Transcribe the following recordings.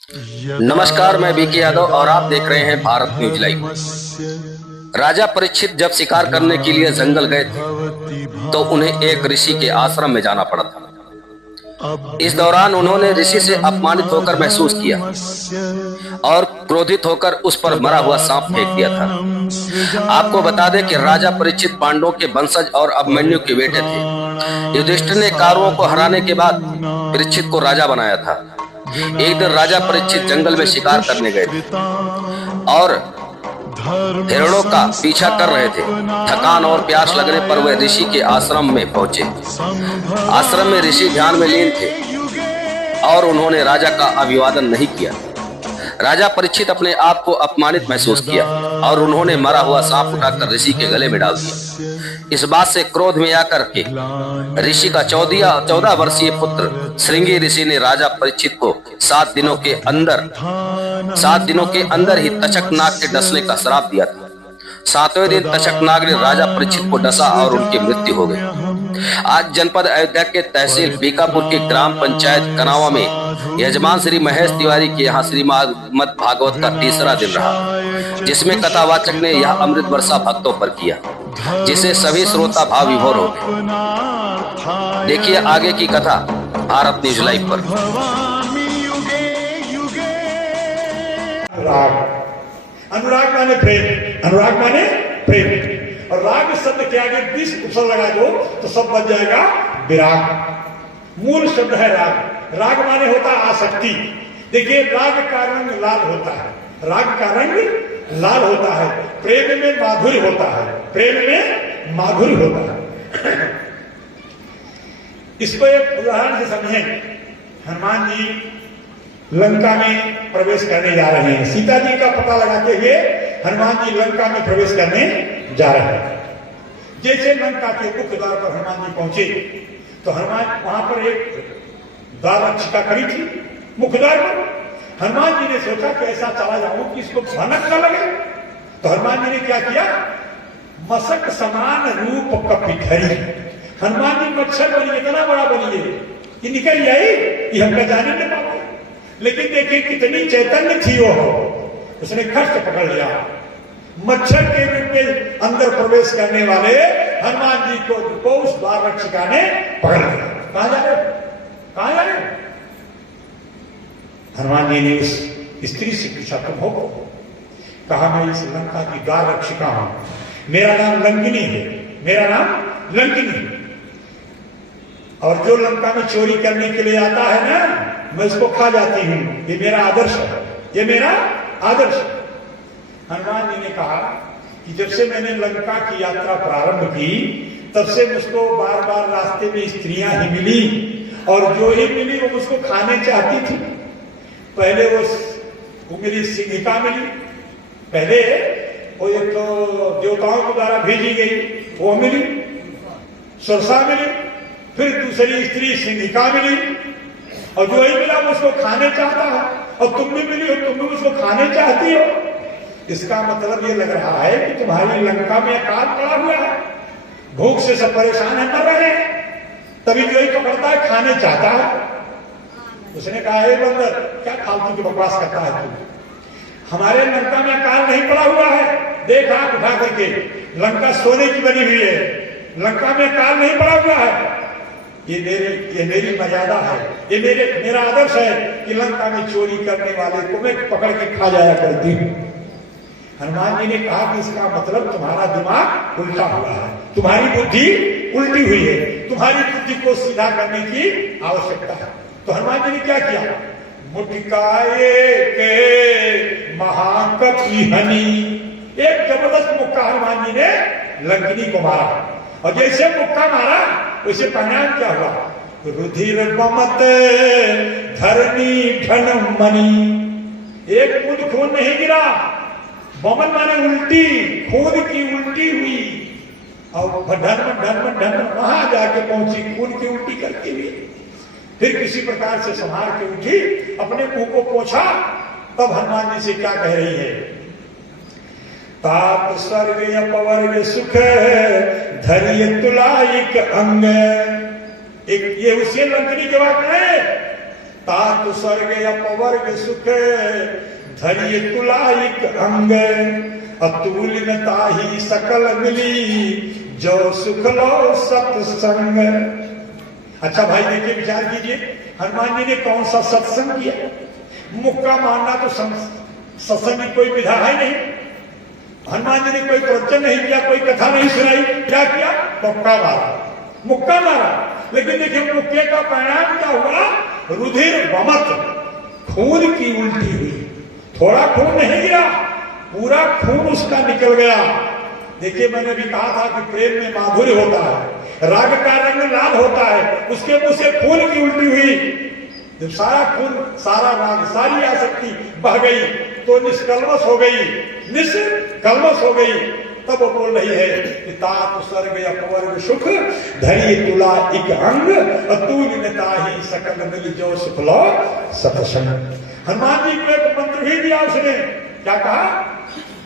नमस्कार, मैं बीके यादव और आप देख रहे हैं भारत न्यूज लाइव। राजा परीक्षित जब शिकार करने के लिए जंगल गए थे तो उन्हें एक ऋषि के आश्रम में जाना पड़ा था। इस दौरान उन्होंने ऋषि से अपमानित होकर महसूस किया और क्रोधित होकर उस पर मरा हुआ सांप फेंक दिया था। आपको बता दें कि राजा परीक्षित पांडवों के वंशज और अभिमन्यु के बेटे थे। युधिष्ठिर ने कौरवों को हराने के बाद परीक्षित को राजा बनाया था। एक दिन राजा परीक्षित जंगल में शिकार करने गए थे और हिरणों का पीछा कर रहे थे। थकान और प्यास लगने पर वे ऋषि के आश्रम में पहुंचे। आश्रम में ऋषि ध्यान में लीन थे और उन्होंने राजा का अभिवादन नहीं किया। राजा परीक्षित अपने आप को अपमानित महसूस किया और उन्होंने मरा हुआ सांप उठाकर ऋषि के गले में डाल दिया। इस बात से क्रोध में आकर के ऋषि का 14 वर्षीय पुत्र श्रृंगी ऋषि ने राजा परीक्षित को 7 दिनों के अंदर ही तक्षक नाग के डसने का श्राप दिया था। 7वें दिन तक्षक नाग ने राजा परीक्षित को डसा और उनकी मृत्यु हो गई। आज जनपद अयोध्या के तहसील बीकापुर के ग्राम पंचायत कनावा में यजमान श्री महेश तिवारी के यहाँ श्रीमद् भागवत का तीसरा दिन रहा, जिसमें कथावाचक ने यह अमृत वर्षा भक्तों पर किया, जिसे सभी श्रोता भाव विभोर हो गए। देखिए आगे की कथा भारत न्यूज लाइव पर। अनुराग माने प्रेम, अनुराग माने प्रेम, और राग शब्द के आगे 20 उपसर्ग लगा दो तो सब बन जाएगा विराग। मूल शब्द है राग। राग माने होता है आसक्ति। देखिए राग का रंग लाल होता है, राग का रंग लाल होता है, प्रेम में माधुर्य होता है, प्रेम में माधुर्य होता है। इसको एक उदाहरण से समझें। हनुमान जी लंका में प्रवेश करने जा रहे हैं। सीता जी का पता लगाते हुए हनुमान जी लंका में प्रवेश करने जा रहे हैं। जैसे लंका के मुख्य द्वार पर हनुमान जी पहुंचे तो हनुमान वहां पर एक द्वार रक्षिका खड़ी थी मुख्य द्वार पर। हनुमान जी ने सोचा कि ऐसा चला जाऊं कि इसको भनक न लगे। तो हनुमान जी ने क्या किया, मशक समान रूप कपिधरी। हनुमान जी मच्छर बनिए, इतना बड़ा बनिए कि निकल जाए कि हमका जाने नहीं पाए। लेकिन देखिए कितनी चैतन्य थी वो, उसने खट से पकड़ लिया। मच्छर के रूप में अंदर प्रवेश करने वाले हनुमान जी को उस द्वार रक्षिका ने पकड़ लिया। कहां जा रहे, कहां जा रहे? हनुमान जी ने उस स्त्री से पूछा, तुम हो? कहा, मैं इस लंका की द्वार रक्षिका हूं, मेरा नाम लंकिनी है, मेरा नाम लंकिनी है, और जो लंका में चोरी करने के लिए आता है ना, मैं उसको खा जाती हूं। ये मेरा आदर्श है, ये मेरा आदर्श है। हनुमान जी ने कहा कि जब से मैंने लंका की यात्रा प्रारंभ की तब से मुझको बार बार रास्ते में स्त्रियां ही मिली, और जो ही मिली वो मुझको खाने चाहती थी। पहले वो मिली सिंहिका मिली, पहले वो एक तो देवताओं के द्वारा भेजी गई वो मिली, सुरसा मिली, फिर दूसरी स्त्री सिंहिका मिली, और जो ही मिला वो उसको खाने चाहता है, और तुम भी मिली और तुम भी उसको खाने चाहती हो। इसका मतलब ये लग रहा है कि तुम्हारी लंका में अकाल पड़ा हुआ है, भूख से सब परेशान है, मर रहे हैं, तभी जो ही पकड़ता है खाने चाहता है। उसने कहा, हे बंदर, क्या फालतू की बकवास करता है तू? हमारे लंका में अकाल नहीं पड़ा हुआ है, देख आंख उठा करके, लंका सोने की बनी हुई है, लंका में अकाल नहीं पड़ा हुआ है। ये मेरी मर्यादा है, ये मेरा आदर्श है कि लंका में चोरी करने वाले को मैं पकड़ के खा जाया करती हूँ। हनुमान जी ने कहा कि इसका मतलब तुम्हारा दिमाग उल्टा हुआ है, तुम्हारी बुद्धि उल्टी हुई है, तुम्हारी बुद्धि को सीधा करने की आवश्यकता है। तो हनुमान जी ने क्या किया, मुटकाए के महाकपि हनी, एक जबरदस्त मुक्का हनुमान जी ने लंकिनी को मारा, और जैसे मुक्का मारा उसे परिणाम क्या हुआ, रुधिर बमत धरनी धन मणि, एक बूंद खून नहीं गिरा। बमन माने उल्टी, खून की उल्टी हुई, और धन वहां जाके पहुंची खून की उल्टी करती हुई। फिर किसी प्रकार से संभाल के उठी, अपने मुंह को पोंछा, तब हनुमान जी से क्या कह रही है, ताप स्वर्ग अपवर्ग सुख धैर्य तुलाइक अंग। एक ये उसी लंकिनी के बात है, तात स्वर्ग अपवर्ग सुख धरिय तुलाइक अंग अतुलिनता ही सकल मिली जो सुख लो सत्संग। अच्छा भाई देखिए, विचार कीजिए, हनुमान जी ने कौन सा सत्संग किया? मुक्का मारना तो सत्संग की कोई विधा है नहीं। हनुमान जी ने कोई प्रवचन नहीं किया, कोई कथा नहीं सुनाई। क्या किया? मुक्का मारा, मुक्का मारा। लेकिन देखिए मुक्के का परिणाम क्या हुआ? रुधिर वमत, खून की उल्टी हुई। थोड़ा खून नहीं गिरा, पूरा खून उसका निकल गया। देखिए मैंने भी कहा था कि प्रेम में माधुर्य होता है, राग का रंग लाल होता है। उसके मुंह से खून की उल्टी हुई। जब सारा खून, सारा राग, सारी आसक्ति बह गई तो निष्कल्मश हो गई, निष्कल्मश हो गई। तब वो बोल रही है कि तात स्वर्ग अपवर्ग सुख धरी तुला इक अंग अतुलिनता ही सकल मिल जो सुख लो सत्संग। हनुमान जी को एक मंत्र भी दिया उसने। क्या कहा?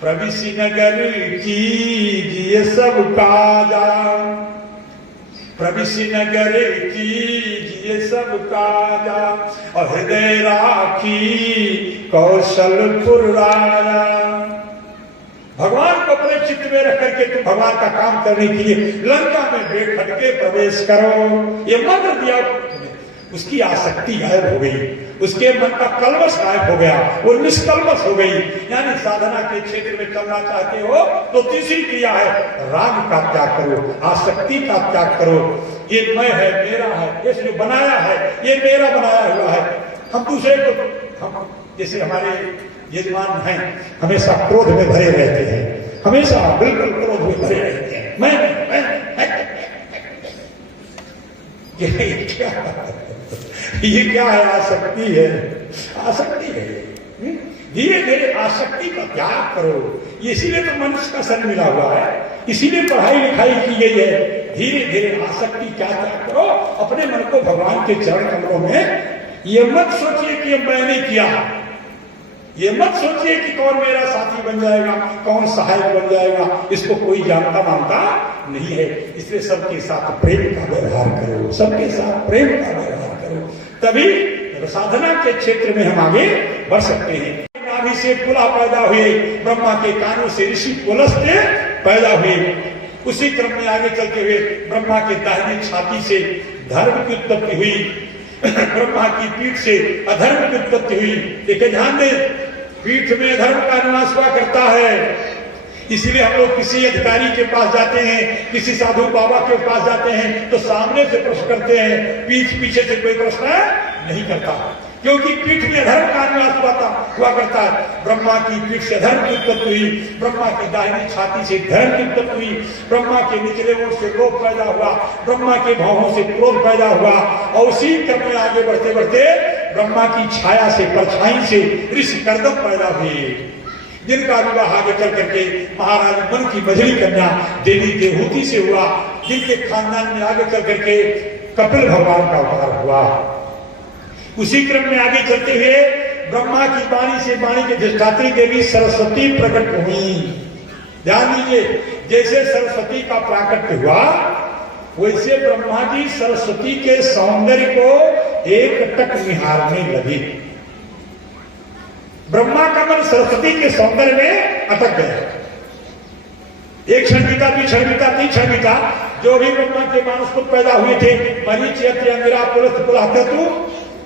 प्रविशि नगर कीजिए सब काजा, प्रविशि नगर कीजिए सब काजा और हृदय राखी कौशलपुर राजा। भगवान को अपने चित्त में रख करके तुम भगवान का काम करने के लिए लंका में बेखटके प्रवेश करो, ये मंत्र दिया। उसकी आसक्ति गायब हो गई, उसके मन का कलवश गायब हो गया, वो निष्कलवश हो गई। यानी साधना के क्षेत्र में चलना चाहते हो तो तीसरी क्रिया है राग का त्याग करो, आसक्ति का त्याग करो। ये मैं है, मेरा है, ये जो बनाया है ये मेरा बनाया हुआ है। हम दूसरे को, हम जैसे हमारे यजमान हैं, हमेशा क्रोध में भरे रहते हैं, हमेशा बिल्कुल क्रोध में भरे रहते हैं। मैं ये क्या है? आसक्ति है, आसक्ति है। धीरे धीरे आसक्ति का त्याग करो। इसीलिए तो मनुष्य का सन मिला हुआ है, इसीलिए पढ़ाई लिखाई की गई है। धीरे धीरे आसक्ति क्या त्याग करो, अपने मन को भगवान के चरण कमलों में। ये मत सोचिए कि मैंने किया, ये मत सोचिए कि कौन मेरा साथी बन जाएगा, कौन सहायक बन जाएगा। इसको कोई जानता मानता नहीं है। इसलिए सबके साथ प्रेम का व्यवहार करो, सबके साथ प्रेम का व्यवहार करो, तभी साधना के क्षेत्र में हम आगे बढ़ सकते हैं। नाभि से पुला पैदा हुए, ब्रह्मा के कानों से ऋषि पुलस्त्य पैदा हुए। उसी क्रम में आगे चलते हुए ब्रह्मा के दाहिनी छाती से धर्म की उत्पत्ति हुई, ब्रह्मा की पीठ से अधर्म की उत्पत्ति हुई। देखिए ध्यान दें, पीठ में धर्म का निवास हुआ करता है। इसलिए हम लोग किसी अधिकारी के पास जाते हैं, किसी साधु बाबा के पास जाते हैं तो सामने से प्रश्न करते हैं, पीठ पीछे से कोई प्रश्न नहीं करता, क्योंकि पीठ में धर्म का निवास हुआ करता है। ब्रह्मा की पीठ से धर्म की उत्पत्ति हुई, ब्रह्मा की दाहिनी छाती से धर्म की उत्पत्ति हुई, ब्रह्मा के निचले ओर से लोभ पैदा हुआ, ब्रह्मा के भावों से क्रोध पैदा हुआ। और उसी क्रम में आगे बढ़ते बढ़ते ब्रह्मा की छाया से, परछाई से ऋषि कर्दम पैदा हुए, जिनका विवाह आगे चल करके महाराज मन की मझली कन्या देवी देवहूति से हुआ, जिनके खानदान में आगे चल करके कपिल भगवान का अवतार हुआ। उसी क्रम में आगे चलते हुए ब्रह्मा की वाणी से वाणी के अधिष्ठात्री देवी सरस्वती प्रकट हुई। ध्यान दीजिए, जैसे सरस्वती का प्राकट्य हुआ वैसे ब्रह्मा जी सरस्वती के सौंदर्य को एक टक निहारने लगे। ब्रह्मा का मन सरस्वती के सौंदर्य में अटक गया। एक क्षण बीता, भी क्षण बीता, 3 क्षण बीता। जो भी ब्रह्मा के मानस पुत्र पैदा हुए थे, मरीचि, अत्रि, अंगिरा, पुलस्त्य, पुलहत्या,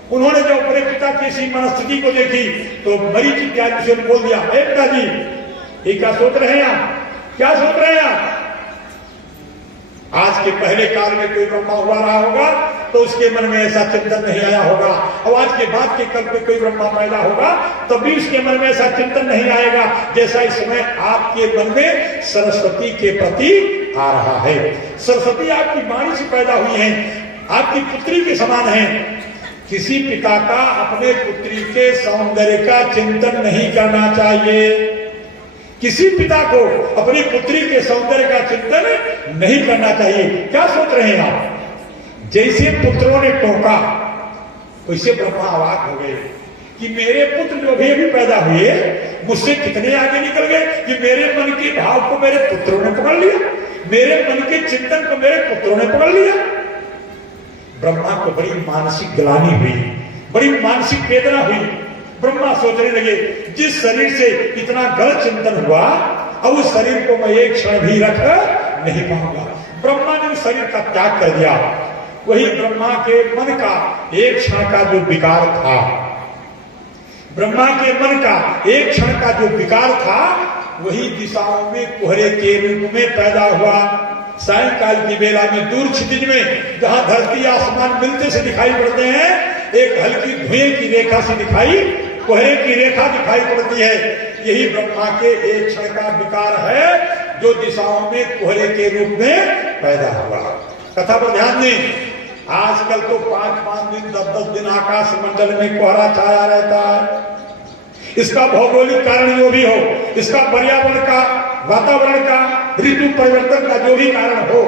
उन्होंने जब अपने पिता की इसी मनस्थिति को देखी तो मरीचि इत्यादि से बोल दिया, हे पिताजी, ये क्या सोच रहे हैं आप, क्या सोच रहे हैं आप? आज के पहले काल में कोई ब्रह्मा हुआ रहा होगा तो उसके मन में ऐसा चिंतन नहीं आया होगा, और आज के बाद के कल में कोई ब्रह्मा पैदा होगा तब भी उसके मन में ऐसा चिंतन नहीं आएगा जैसा इस समय आपके मन में सरस्वती के प्रति आ रहा है। सरस्वती आपकी वाणी से पैदा हुई है, आपकी पुत्री के समान है। किसी पिता का अपने पुत्री के सौंदर्य का चिंतन नहीं करना चाहिए। किसी पिता को अपनी पुत्री के सौंदर्य का चिंतन नहीं करना चाहिए। क्या सोच रहे हैं आप? जैसे पुत्रों ने टोका वैसे ब्रह्मा अवाक हो गए कि मेरे पुत्र जो भी अभी पैदा हुए मुझसे कितने आगे निकल गए कि मेरे मन के भाव को मेरे पुत्रों ने पकड़ लिया, मेरे मन के चिंतन को मेरे पुत्रों ने पकड़ लिया। ब्रह्मा को बड़ी मानसिक ग्लानि हुई बड़ी मानसिक वेदना हुई। ब्रह्मा सोचने लगे, जिस शरीर से इतना गलत चिंतन हुआ, अब उस शरीर को मैं एक क्षण भी रख नहीं पाऊंगा। ब्रह्मा ने उस शरीर का त्याग कर दिया। वही ब्रह्मा के मन का एक क्षण का जो विकार था, ब्रह्मा के मन का एक क्षण का जो विकार था, वही दिशाओं में कोहरे के रूप में पैदा हुआ। सायंकाल की बेला में दूर क्षितिज में जहां धरती आसमान मिलते से दिखाई पड़ते हैं, एक हल्की धुएं की रेखा से दिखाई, कोहरे की रेखा दिखाई पड़ती है। यही ब्रह्मा के एक क्षण का विकार है जो दिशाओं में कोहरे के रूप में पैदा हुआ। कथा पर ध्यान दें। आजकल तो 5-5 दिन 10-10 दिन आकाश मंडल में कोहरा छाया रहता है। इसका भौगोलिक कारण जो भी हो, इसका पर्यावरण का, वातावरण का, ऋतु परिवर्तन का जो भी कारण हो,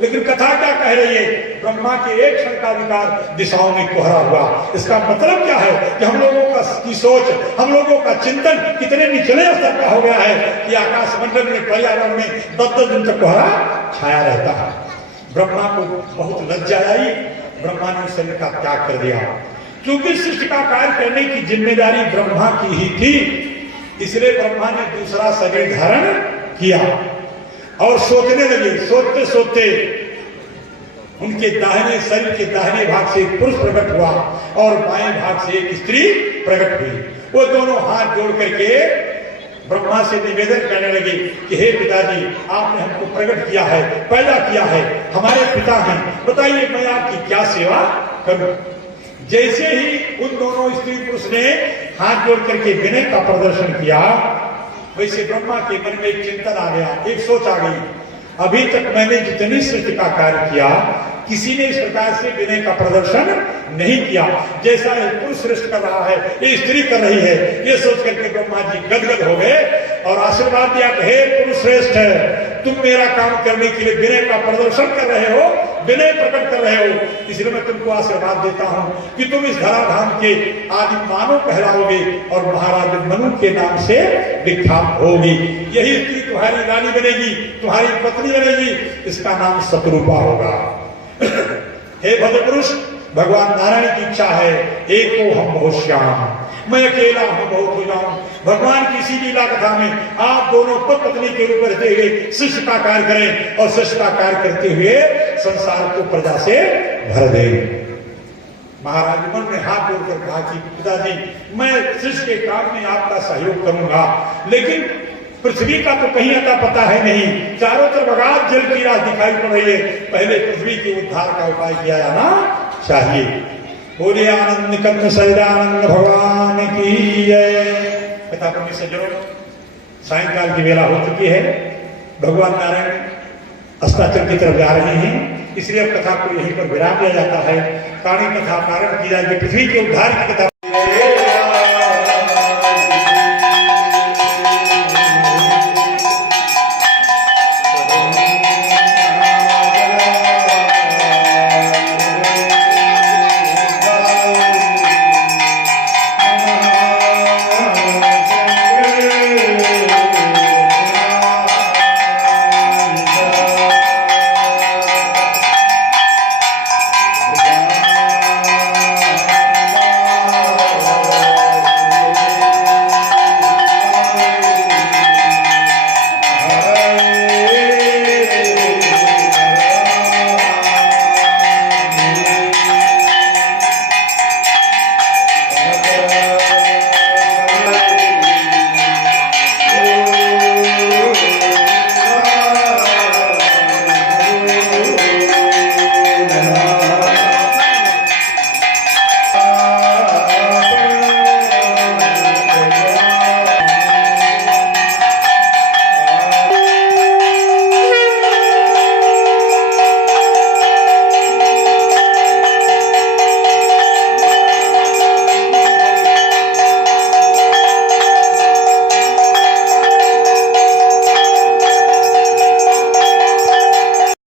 लेकिन कथा क्या कह रही है? ब्रह्मा के एक क्षण का विकार, दिशाओं में कोहरा हुआ। इसका मतलब क्या है कि हम लोगों की सोच, हम लोगों का चिंतन कितने निचले स्तर का हो गया है कि आकाश मंडल में, पर्यावरण में 10-10 दिन तक कोहरा छाया रहता है। ब्रह्मा को बहुत लज्जा आई। ब्रह्मा ने शरीर का त्याग कर दिया। क्योंकि सृष्टि का कार्य करने की जिम्मेदारी ब्रह्मा की ही थी, इसलिए ब्रह्मा ने दूसरा शरीर धारण किया और सोचने लगे। सोचते सोचते उनके दाहिने शरीर के दाहिने भाग से एक पुरुष प्रकट हुआ और बाएं भाग से एक स्त्री प्रकट हुई। वो दोनों हाथ जोड़ करके ब्रह्मा से निवेदन करने लगे कि हे पिताजी, आपने हमको प्रकट किया है, पैदा किया है, हमारे पिता हैं, बताइए मैं आपकी क्या सेवा करूं। जैसे ही उन दोनों स्त्री पुरुष ने हाथ जोड़ करके विनय का प्रदर्शन किया, वैसे ब्रह्मा के मन में एक चिंतन आ गया, एक सोच आ गई। अभी तक मैंने जितनी सृष्टि का कार्य किया, किसी ने इस प्रकार से विनय का प्रदर्शन नहीं किया जैसा पुरुष श्रेष्ठ कर रहा है, ये स्त्री कर रही है। ये सोच करके ब्रह्मा जी गदगद हो गए और आशीर्वाद दिया, हे पुरुष श्रेष्ठ, तुम मेरा काम करने के लिए विनय का प्रदर्शन कर रहे हो, विनय प्रकट कर रहे हो, इसलिए मैं तुमको आशीर्वाद देता हूं कि तुम इस धराधाम के आदि मानव कहलाओगे और महाराज मनु के नाम से विख्यात होगी। यही स्त्री तुम्हारी रानी बनेगी, तुम्हारी पत्नी बनेगी, इसका नाम शत्रुपा होगा। हे भद्र पुरुष, भगवान नारायण की इच्छा है, एक को हम बहुत श्याम, मैं अकेला हूं बहुत हो जाऊं। भगवान किसी लीला कथा में आप दोनों पति पत्नी के रूप में रहते हुए सृष्टि का कार्य करें और सृष्टि का कार्य करते हुए संसार को प्रजा से भर दें। महाराज मन में हाथ जोड़कर कहा कि पिताजी, मैं सृष्टि के काम में आपका सहयोग करूंगा, लेकिन पृथ्वी का तो कहीं अता पता है नहीं, चारों तरफ अगाध जल की राह दिखाई पड़ रही है, पहले पृथ्वी के उद्धार का उपाय किया जाना चाहिए। बोले आनंद कंद सहिदानंद भगवान की जय। कथा में सज्जनों, सायंकाल की बेला हो चुकी है, भगवान नारायण अस्ताचल की तरफ जा रहे हैं, इसलिए अब कथा को यहीं पर विराम दिया जाता है। कहानी कथा प्रारंभ की जाएगी, पृथ्वी के उद्धार की कथा।